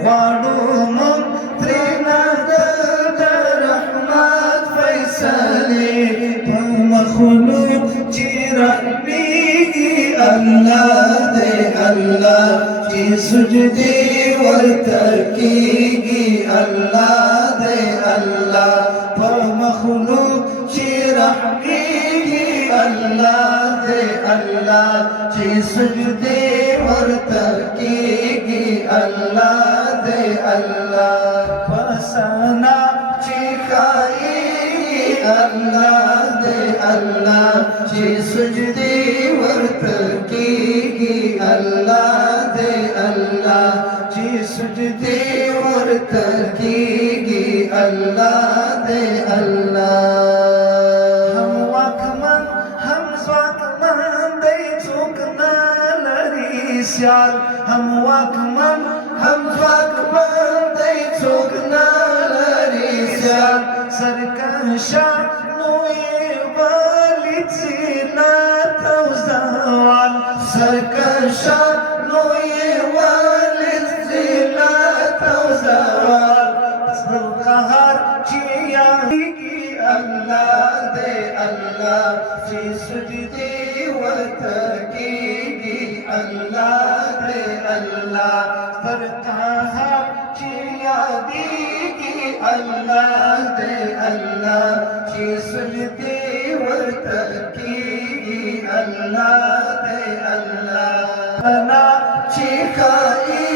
غواړو مونږ ترېنه د رحمت فیصلې په مخلوق چې رحمېږي الله دې الله چې سجدې ورته کېږي الله دې الله په مخلوق چې رحمېږي الله دې الله چې سجدې ورته کېږي الله دې الله پسنا چې ښایي الله دې الله چې سجدې ورته کېږي الله دې الله چې سجدې ورته کېږي الله دې الله هم واکمن هم ځواکمن دی څوک نه لري سیال هم واکمن هم ځواکمن دی څوک نه لري سیال سرکشا نو یې ولید زینت او زوال سرکشا نو یې ولید زینت او زوال قهر چې یادېږي الله دې الله چې سجدې ورته کېږي الله دې الله پر قهر چې یادېږي الله دې الله چې سجدې ورته کېږي الله دې الله انا چې ښایي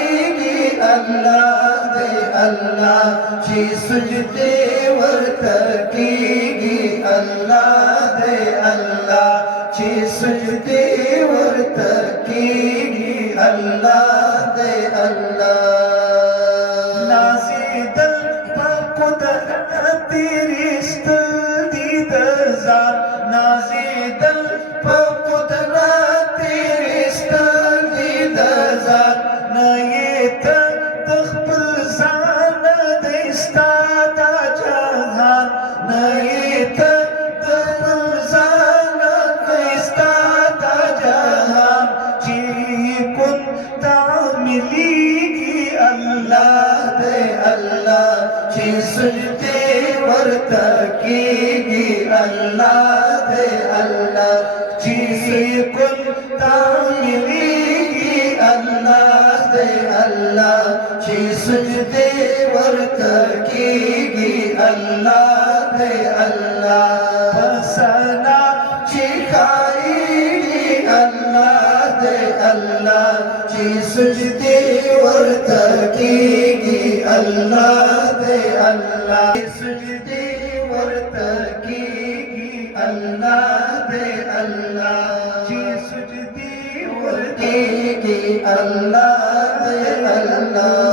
الله دې الله چې سجدې ورته کېږي الله دې الله چې سجدې ورته کېږي الله دې الله نازېدل په قدرت دې رښتل دي د ځان نازېدل په قدرت دې رښتل دي د ځان نه یې ته د خپل ځان دی ستا دا جهان نه یې ته د خپل ځان دی ستا دا جهان چې کن ته ملېږي الله دی الله چې سجدې ورته کېږي الله دی الله چې کن ته ملېږي الله دی الله چې سجدې ورته کېږي الله دی الله پسنا چې ښایي الله دی الله چې سجدې ورته کېږي الله دی الله سجدې ورته کېږي الله دی الله چې سجدې ورته کېږي الله دی الله